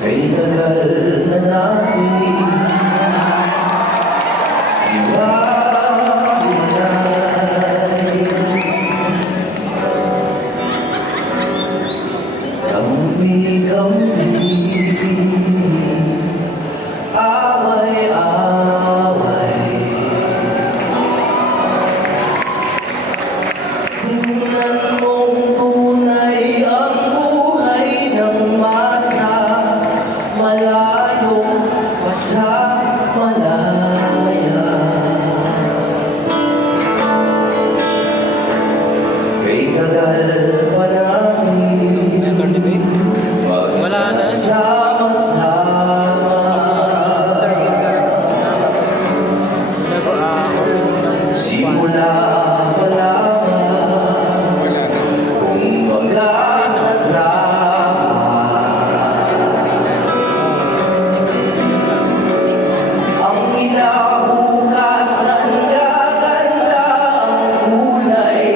Kay tagal na namin iwaulay. Kampi-kampi, away-away, tingnan mong tunay ang buhay ng masa, malayo pa sa malaya. Kay tagal pa namin magsasama-sama, simula pa lamang, kumbaga sa drama. Ang kinabukasan gaganda ang kulay,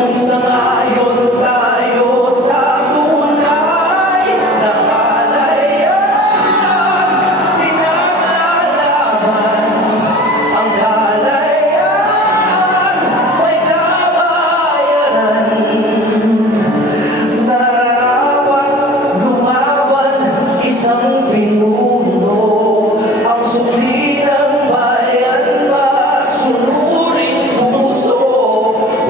kung sangayon tayo sa tunay na kalayaan, pinaglalaban ang kalayaan, may kabayaran. Nararapat lumaban isang pinuno, ang sukli ng bayan, masunuring puso.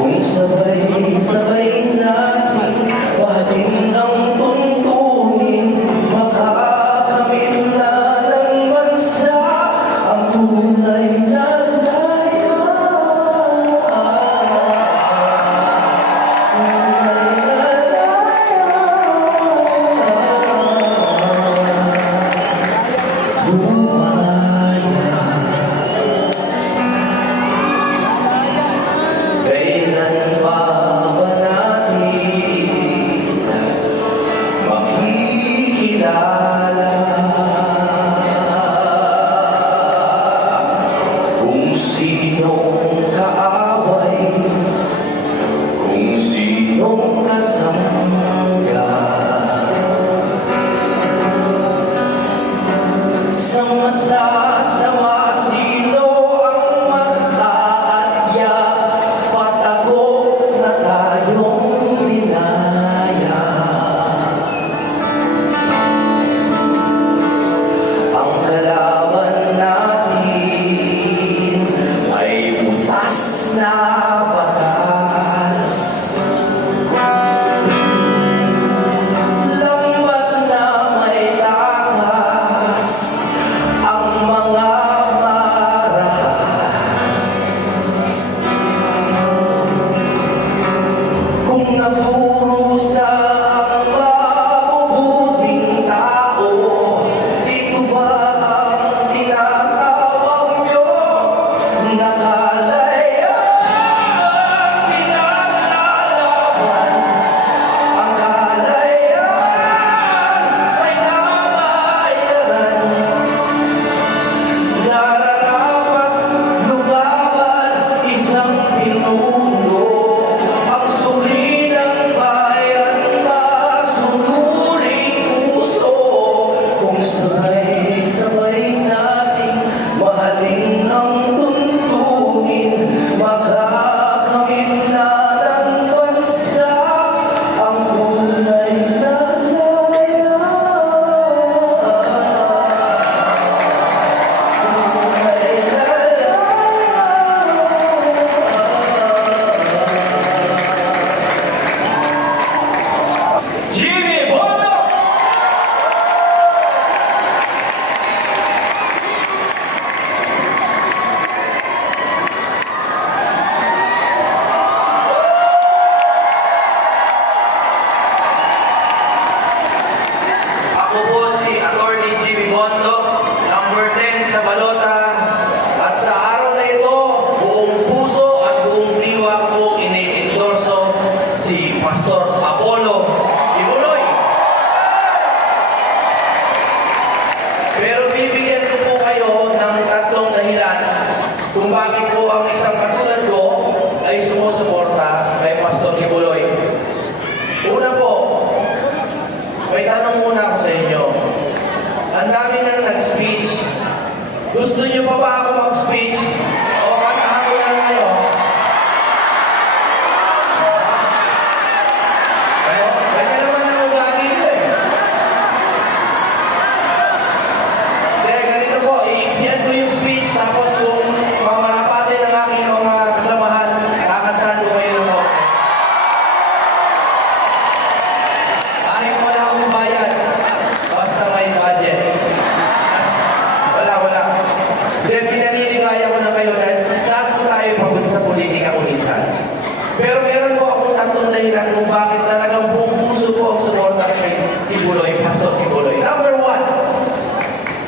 Kung sabay-sabay natin mahalin ang tuntunin, makakamit na ng bansa ang tunay na kailan pa ba natin makikilala kung sinong kaaway, kung sinong kasangga? Sa masasama, sino ang mag-aadya? Patago na tayong dinaya. Ang kalaban natin ay butas na batas, lambat na may takas ang mga marahas. Kung napurusa ang mabubuting tao, ito ba ang tinatawag nyo na kalayaan? Pinaglalaban ang kalayaan, may kabayaran. Nararapat lumaban isang pinuno, ang sukli ng bayan, masunuring puso. Kung sabay-sabay nating mahalin ang tuntunin, makakamit na ng bansa ang tunay na Jimmy Bono! Ako po si Attorney Jimmy Bondo, number 10 sa balota. At sa araw na ito, buong puso at buong diwa po ini-endorso si Pastor Apollo Kibuloy. Pero bibigyan ko po kayo ng tatlong dahilan kung bakit po ang isang katulad ko ay sumusuporta kay Pastor Kibuloy. Una po, may tanong muna ako sa inyo. Gusto niyo pa ba ako mag-speech? O kantahan ko na lang kayo? Ano? Ganyan naman ang ugali ko eh. Kaya ganito po, iiksiyan ko yung speech, tapos kung mamarapate ng aking mga kasamahan, kakantahan ko kayo ng konti. Kahit wala akong bayad, basta may budget. Wala. Then pinaliligaya ko na kayo dahil lahat po tayo pagod sa politika kulisan. Pero meron po akong tatlong dahilan kung bakit talagang buong puso ko ang suporta kay Kibuloy, Pastor Kibuloy. Number one,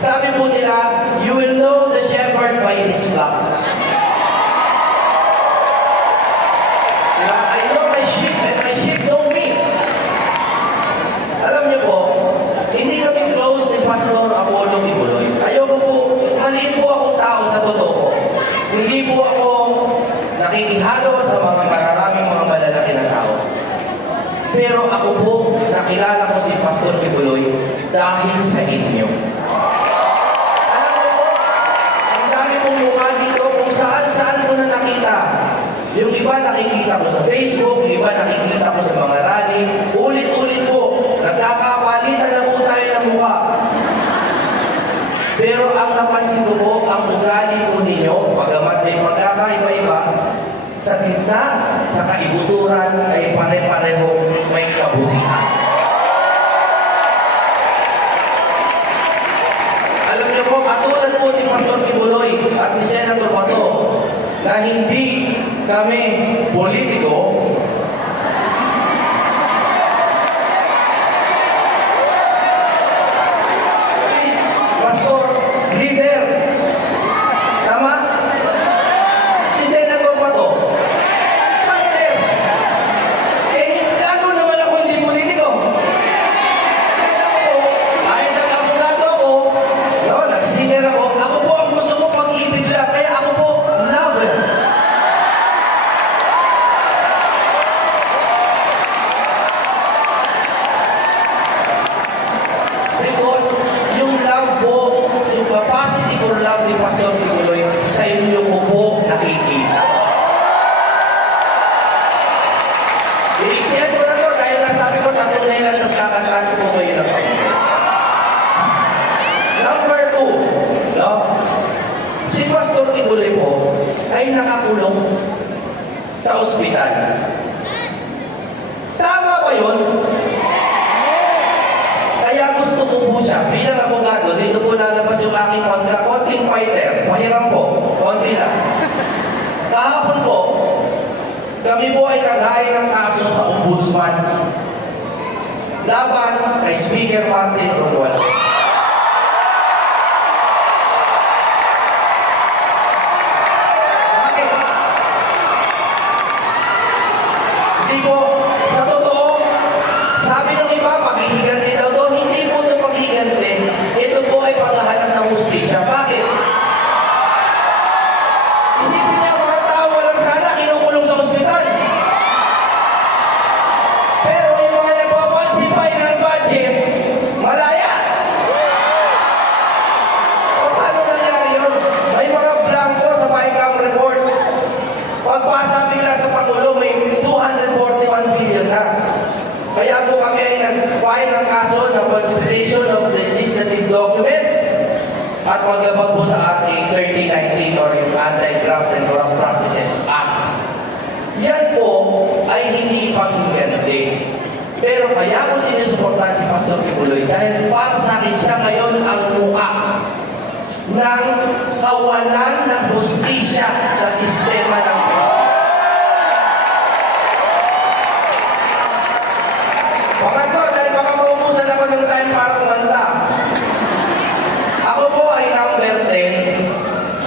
sabi po nila, you will know the shepherd by his flock. Diba? I know my sheep and my sheep know me. Alam niyo po, hindi kami close ni Pastor Apollo Kibuloy. Ayoko po, maliit po akong tao sa totoo po. Hindi po ako nakikihalo sa mga mararaming mga malalaki na tao. Pero ako po, nakilala ko si Pastor Kibuloy dahil sa inyo. Alam mo po, ang dami pong mukha dito kung saan-saan ko na nakita. Yung iba nakikita ko sa Facebook, yung iba nakikita ko sa mga rally. Ulit-ulit po, nagkakapalitan na po tayo ng mukha. Pero ang napansin ko po, ang ugali po ninyo, bagamat may pagkakaiba-iba, sa gitna, sa kaibuturan, ay pare-pareho may kabutihan. Alam niyo po, katulad po ni Pastor Kibuloy at ni Senator Bato, na hindi kami politiko, Pastor, leader. Tama? Si Senator Bato, fighter. Gago naman ako hindi politiko. Kaya ako po, kahit ang abogado ko, no, nag-singer ako po ang gusto ko pag-ibig lang. Kaya ako po, lover. Because yung love po, yung capacity for love ni Pastor Kibuloy, sa inyo ko po nakikita. I-share ko na to dahil nasabi ko tatlong na ilan, tapos kakantahan ko po kayo ng pamilya. Number two, no? Si Pastor Kibuloy po ay nakakulong sa ospital. Tama ba yun? Kaya gusto ko po siya, bilang abogado, dito po lalabas yung aking konting fighter. Mahiram po, konti lang. Kahapon po, kami po ay naghain ng kaso sa ombudsman laban kay Speaker Martin Romualdez. Bakit? Hindi po, sa totoo, sabi ng iba, paghihiganti daw to, hindi po ito paghihiganti. Ito po ay paghahanap ng hustisya. Bakit? Isipin niya, mga tao walang sana, kinukulong sa ospital. Pero yung mga nagpapansipay ng budget, malaya. Paano nangyari yun? May mga blanco sa PICAM report. Pagpasa bigla sa Pangulo, may 241 billion na. Kaya po kami ay nag-file ng kaso ng falsification of legislative documents at maglabag po sa RA 3019 or yung Anti-Graft and Corrupt Practices Act. Yan po ay hindi paghiganti. Pero kaya ko sinusuportahan si Pastor Kibuloy dahil para sa akin siya ngayon ang mukha ng kawalan ng hustisya sa sistema ng pangatlo, dahil baka maubusan ako ng time para kumanta. Ako po ay number 10.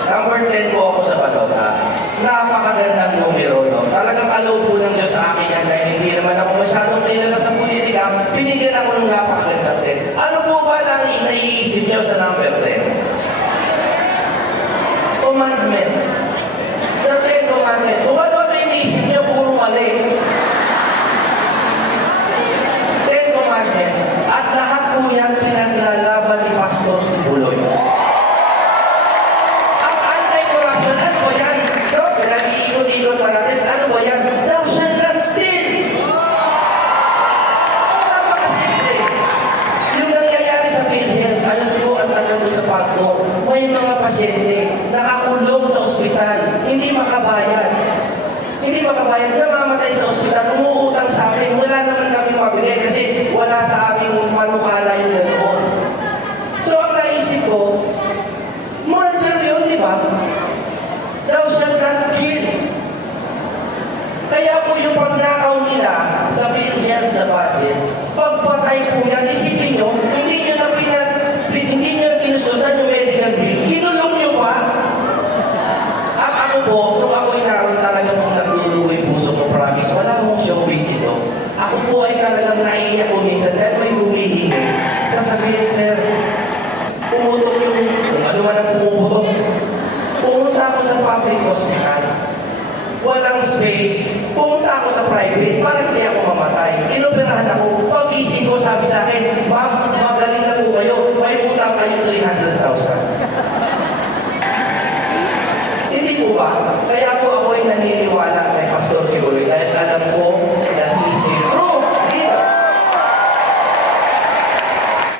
Number 10 po ako sa balota. Napakagandang numero, no? Talagang kaloob po ng Diyos sa akin yan dahil hindi naman ako masyadong kilala sa politika. Binigyan ako ng napakagandang 10. Ano po ba lang naiisip niyo sa number 10? Commandments. The 10 Commandments. Kung ano-ano iniisip niyo, puro mali. Commandments at lahat po yan pinaglalaban ni Pastor Kibuloy. pasyente, nakakulong sa ospital, hindi makabayad. Hindi makabayad, namamatay sa ospital, umuutang sa amin, wala naman kami mabigay kasi wala sa aming panukala yung ganoon. So ang naisip ko, murder yun, di ba? Thou shalt not kill. Kaya po yung pagnakaw nila sa PhilHealth na budget, pagpatay po yan, isipin nyo, hindi nyo na tinususan yung medical bill, kinulong nyo pa. At ako po, nung ako'y naroon talaga pong nagdulugoy puso ko, promise, wala akong showbiz ito. Ako po ay talagang naiiyak ko minsan dahil may humihingi. Kasabihin, sir, pumutok yung, kung ano man ang pumutok, pumunta ako sa public hospital. Walang space. Pumunta ako sa private para hindi ako mamatay. Inoperahan ako. Pag-isip ko, sabi sa akin,